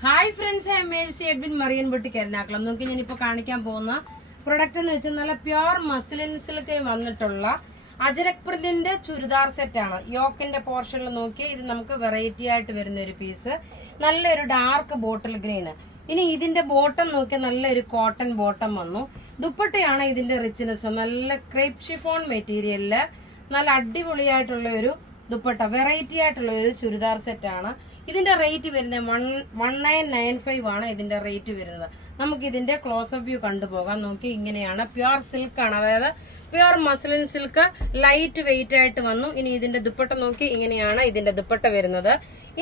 Hi friends, I Mercy Edwin marine boutique Ernakulam. നോക്കി ഞാനിപ്പോൾ കാണിക്കാൻ പോകുന്ന പ്രൊഡക്റ്റ് എന്ന് വെച്ചാൽ നല്ല പ്യുർ മസ്ലിൻ സിൽക്ക് വന്നിട്ടുള്ള അജരക് പ്രിന്റിന്റെ ചുരിദാർ സെറ്റ് ആണ്. യോക്കിന്റെ പോർഷനിൽ നോക്കിയാൽ ഇത് നമുക്ക് വെറൈറ്റി ആയിട്ട് വരുന്ന ഒരു പീസ്. നല്ലൊരു ഡാർക്ക് ബോട്ടിൽ ഗ്രീന്. ഇനി ഇതിന്റെ ബോട്ടം നോക്കിയാൽ നല്ലൊരു കോട്ടൺ ബോട്ടം വന്നു. ദുപ്പട്ടയാണ് ഇതിന്റെ റിച്ച്നെസ്. നല്ല ക്രേപ്പ് ഷിഫോൺ മെറ്റീരിയലില് നല്ല അടിപൊളിയായിട്ടുള്ള ഒരു ദുപ്പട്ട, വെറൈറ്റി ആയിട്ടുള്ള ഒരു ചുരിദാർ സെറ്റ് ആണ്. ഇതിന്റെ റേറ്റ് വരുന്നത് 1995 ആണ് ഇതിന്റെ റേറ്റ് വരുന്നത്. നമുക്ക് ഇതിന്റെ ക്ലോസപ്പ് വ്യൂ കണ്ടുപോകാം. നോക്കി, ഇങ്ങനെയാണ്. പ്യുർ സിൽക്ക് ആണ്, അതായത് pure muslin silk, light weight ആയിട്ട് വന്നു. ഇനി ഇതിന്റെ ദുപ്പട്ട നോക്കി, ഇങ്ങനെയാണ് ഇതിന്റെ ദുപ്പട്ട വരുന്നത്.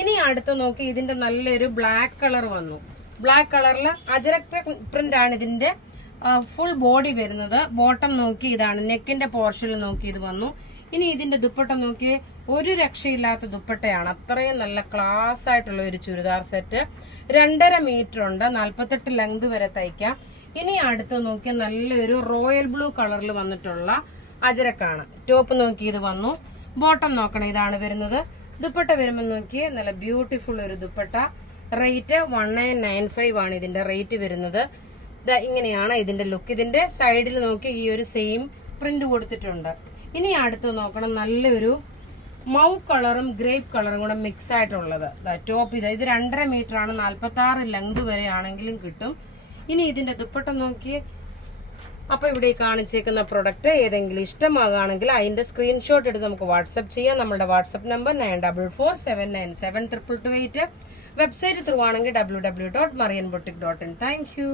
ഇനി അടുത്ത് നോക്കി, ഇതിന്റെ നല്ലൊരു ബ്ലാക്ക് കളർ വന്നു. ബ്ലാക്ക് കളറിൽ അജരക് പ്രിന്റ് ആണ് ഇതിന്റെ ഫുൾ ബോഡി വരുന്നത്. ബോട്ടം നോക്കി, ഇതാണ് നെക്കിന്റെ പോർഷനിൽ നോക്കി ഇത് വന്നു. ഇനി ഇതിന്റെ ദുപ്പട്ട നോക്കി, ഒരു രക്ഷയില്ലാത്ത ദുപ്പട്ടയാണ്. അത്രയും നല്ല ക്ലാസ് ആയിട്ടുള്ള ഒരു ചുരിദാർ സെറ്റ്. 2.5 മീറ്റർ ഉണ്ട്, 48 ലെങ്ത് വരെ തയ്ക്കാം. ഇനി അടുത്ത് നോക്കിയാൽ നല്ലൊരു റോയൽ ബ്ലൂ കളറിൽ വന്നിട്ടുള്ള അജരക്കാണ്. ടോപ്പ് നോക്കി ഇത് വന്നു. ബോട്ടം നോക്കണം, ഇതാണ് വരുന്നത്. ദുപ്പട്ട വരുമ്പോൾ നോക്കിയേ, നല്ല ബ്യൂട്ടിഫുൾ ഒരു ദുപ്പട്ട. റേറ്റ് 1995 ആണ് ഇതിന്റെ റേറ്റ് വരുന്നത്. ഇങ്ങനെയാണ് ഇതിന്റെ ലുക്ക്. ഇതിന്റെ സൈഡിൽ നോക്കി ഈ ഒരു സെയിം പ്രിന്റ് കൊടുത്തിട്ടുണ്ട്. ഇനി അടുത്ത് നോക്കണം, നല്ലൊരു മൗ കളറും ഗ്രേപ്പ് കളറും കൂടെ മിക്സ് ആയിട്ടുള്ളത് ടോപ്പ്. ഇത് 2.5 മീറ്റർ ആണ്, 46 ലെങ്ത് വരെ ആണെങ്കിലും കിട്ടും. ഇനി ഇതിന്റെ ദുപ്പട്ട നോക്കി. അപ്പൊ ഇവിടെ കാണിച്ചേക്കുന്ന പ്രൊഡക്റ്റ് ഏതെങ്കിലും ഇഷ്ടമാകുകയാണെങ്കിൽ അതിന്റെ സ്ക്രീൻഷോട്ട് എടുത്ത് നമുക്ക് വാട്സ്ആപ്പ് ചെയ്യാം. നമ്മുടെ വാട്സ്ആപ്പ് നമ്പർ 9447972228. വെബ്സൈറ്റ് ത്രൂ ആണെങ്കിൽ www.marianboutique.in. Thank you.